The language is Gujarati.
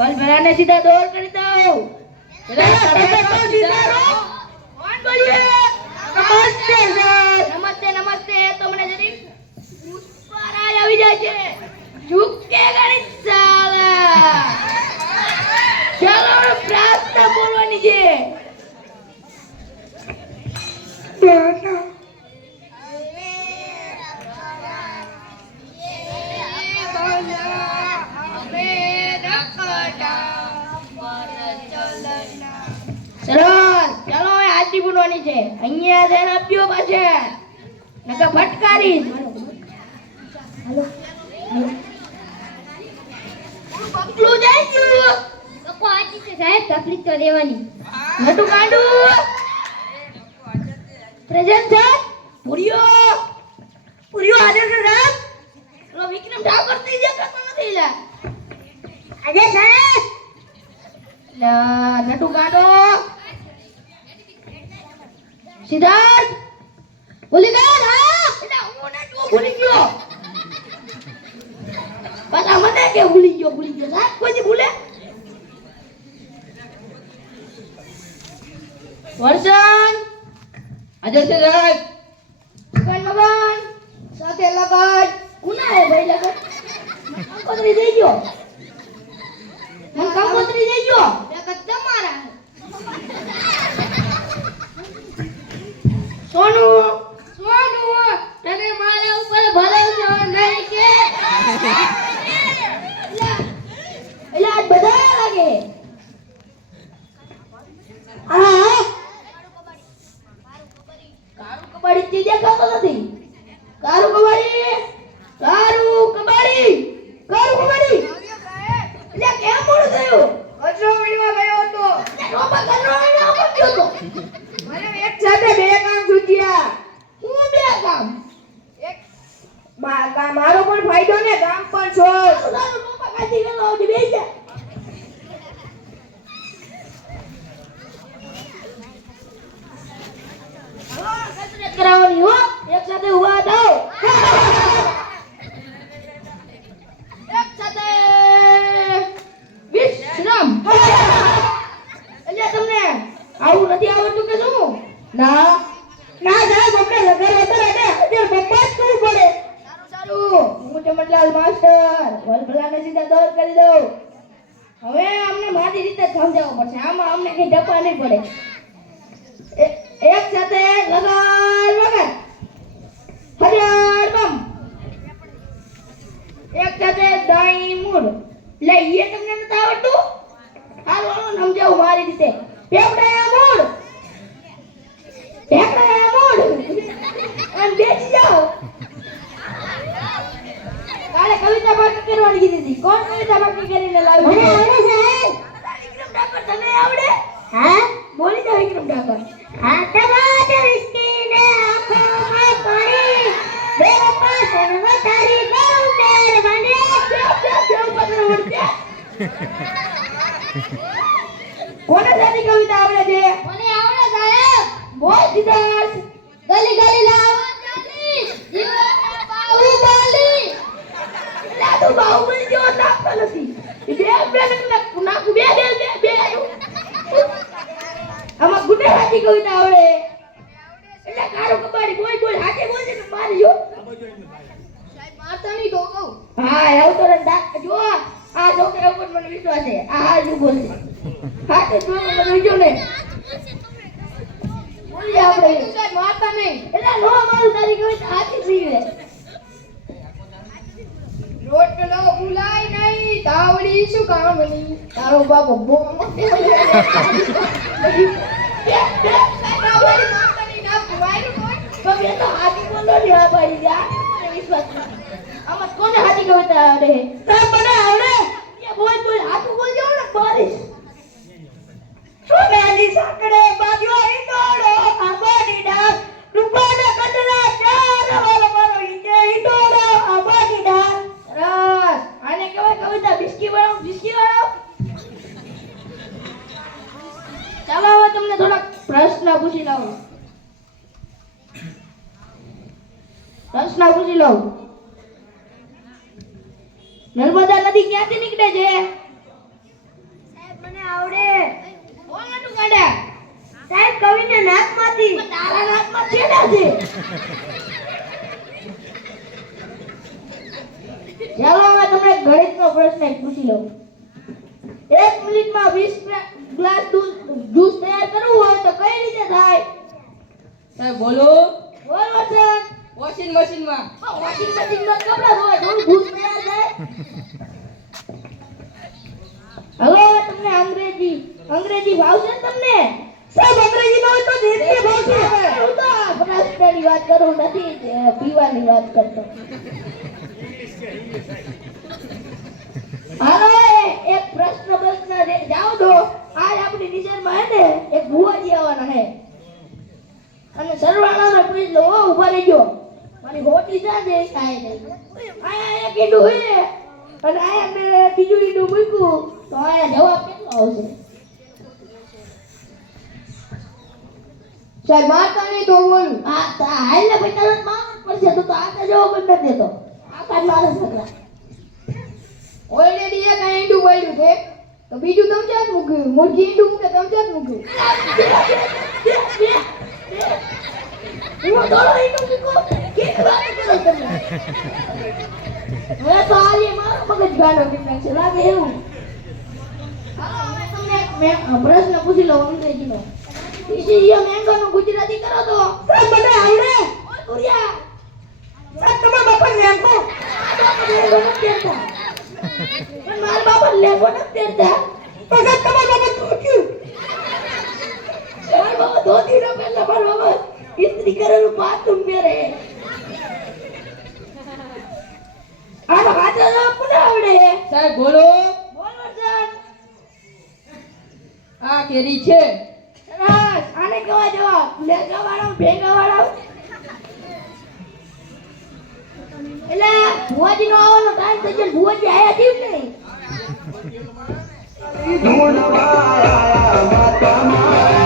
કોલ ભરાને સીધા દોર કરી દો પેલા તમે તો સીધા રહો. કોણ બોલ્યું નમસ્તે સર નમસ્તે નમસ્તે તો મને જરી ઉત્પારાય આવી જાય છે ઝુકે ગણી સાલા ચાલો હવે પ્રાર્થના બોલવાની છે સરસ ચાલો હવે છે. અહીંયા ધ્યાન આપજો પાછે. નકા ફટકારી. પકલું જાય છું લોકો આજી છે સાહેબ તકલીફ તો દેવાની નટુ કાંડુ પ્રેઝન્ટ છે પુરિયો. પુરિયો હાજર છે સાહેબ. લો વિક્રમ ઠાકોર થઈ જતો નથી લા આજે સાહેબ. લા નટુ કાંડો સિદ્ધાર્થ? ભૂલી ગયા હા? એટલે હું નટુ ભૂલી ગયો. પાછા મને કે ભૂલી ગયો ભૂલી ગયો. સાહેબ, કોઈ ભૂલે? વર્ષન હાજર છે, સાહેબ. મગન મગન સાથે લગન. કુના હે ભાઈ લગન? કંકોત્રી દઈ ગયો મને કંકોત્રી દઈ ગયો લગત તમારા સોનું! સોનું તને મારા ઉપર ભરોસો નહીં કે? એટલે બધા લાગે. હા કારું કબાડી તે દેખાતો નથી કારું કબાડી કારું કબાડી કારું કબાડી એટલે કેમ મોડું થયું કચરો વીણવા ગયો હતો એટલે રોપા કરવાનો ના પડ્યો તો મને એક સાથે બે કામ સૂચ્યા હું બે કામ એક મા- ગા- મારો પણ ફાયદો ને ગામ પણ છો તારું રોપા કાઢી ગયેલો આવડી બેસી જા કસરત કરાવવાની હો એક સાથે ઊભા થાઓ એક સાથે વિશ્રામ એટલે તમને આવું નથી આવડતું કે શું? ના. ના સાહેબ અમને લગન હતા એટલે અત્યારે બપ્પા જ કરવું પડે. સારું હું ચમનલાલ માસ્ટર. વલભલાને સીધા દોર કરી દઉં. હવે અમને મારી રીતે સમજાવવું પડશે. આમાં અમને કઈ ડપા નહીં પડે. એક સાથે લગન વગર. બમ. એક સાથે દાઈ મૂળ. લે એ તમને નથી આવડતું? હાલો સમજાવું મારી રીતે. પેપડાયા મૂળ પેપડાયા મૂળ અને બેસી જાઓ કાલે કવિતા કરવાની કીધી હતી કોણની કરીને લાવ્યું મને આવડે સાહેબ વિક્રમ ઠાકોર તને આવડે? હા? બોલી જા વિક્રમ ઠાકોર. ને વિસ્તીને આંખોમાં પાણી બે પાસણ વતારી ગૌ તેર કોને સાદી કવિતા આવડે છે? મને આવડે સાહેબ બોલ સિદ્ધાર્થ ગલી ગલી લાવા. લાગતો નથી બે બે નાખું બે બે બે બે આમાં ગુજરાતી કવિતા આવડે. એટલે કારું કબાડી બોલ બોલ હાથે બોલ કે મારી જો મારતા નહીં તો કહું. હા એવું તો દાંત જો આ છોકરા ઉપર મને વિશ્વાસ છે. આ હા જો બોલે હાથે જો મને વિજો ને. બોલી આપણે. સાહેબ મારતા નહીં. એટલે નો મારું તારી કવિતા હાથી જીવે રોટલો ભૂલાય નહીં તાવડી શું કામની તારો બાપો નથી. આમાં કોને હાથી આવડે સાહેબ મને આવડે. બોલ બોલ. હાથું જાવ ને બારીશ સોનાની સાંકળે બાંધ્યો ઈંડોળો આંબાની ડાળ રૂપાના કડલા ચાર વાળ મારો ઈંડે ઈંડોળો આંબાની ડાળ સરસ આને કહેવાય કવિતા બિસ્કી વાળો બિસ્કી વાળો ચાલો હવે તમને થોડાક પ્રશ્ન પૂછી લઉં. પ્રશ્ન પૂછી લઉં. નર્મદા નદી ક્યાંથી નીકળે છે? મને આવડે. બોલવાનું કાઢે સાહેબ કવિને નાકમાંથી. તારા નાકમાં છેડા છે. ચાલો હવે તમને ગણિતનો પ્રશ્ન પૂછી લઉં. એક મિનિટમાં 20 ગ્લાસ દૂધ જ્યુસ તૈયાર કરવું હોય તો કઈ રીતે થાય? સાહેબ બોલો. બોલો સર. વોશિંગ મશીનમાં. વોશિંગ મશીનમાં કપડા ધોવા થોડું જ્યુસ તૈયાર થાય. હવે તમને અંગ્રેજી અંગ્રેજી ભાવશે ને તમને? સાહેબ અંગ્રેજી નો હોય તો દેશી ભાવશે. હું તો પ્રશ્નની વાત કરું નથી પીવાની વાત કરતો. હાલો એ- એક જાઓ તો આજ આપણી નિશાળમાં હે ને એક ભુવાજી આવવાના હે. અને સરવાળાને પૂછ લો હો, રહી ગયો મારી હોટી જા થાય સાહેબ આયા એક ઈંડું હે અને આયા મેં બીજું ઈંડું મૂક્યું. તો આયા જવાબ કેટલો આવશે? સાહેબ માતાની તો બોલ આ હાલ ને તરત મારવું પડશે. તું તો આતા જવાબ જ નથી દેતો. આ કાઢ મારે સકરા ઓલરેડી એક આ ઈંડું પડ્યું છે. તો બીજું ચમચા જ મૂક્યું? મુરગી ઈંડું મૂકે ચમચા જ મૂક્યું? હું દોડો ઈંડું મૂકો? કેવી વાત કરો તમે? હવે તો આજે મારો મગજ ગાડો છે. લાગે એવું? હા હવે તમને મેં પ્રશ્ન પૂછી લો અંગ્રેજીનો ઈસીએ મેંગોનું ગુજરાતી કરો તો. સાહેબ મને આવડે? ઓય કુરિયા સાહેબ તમારા બાપા નથી પહેરતા આ કેરી છે. આને કહેવાય જવાબ લેંગા ભેગા વાળા. એટલે ભુવાજી નો થઈ ગયો આયા જીવ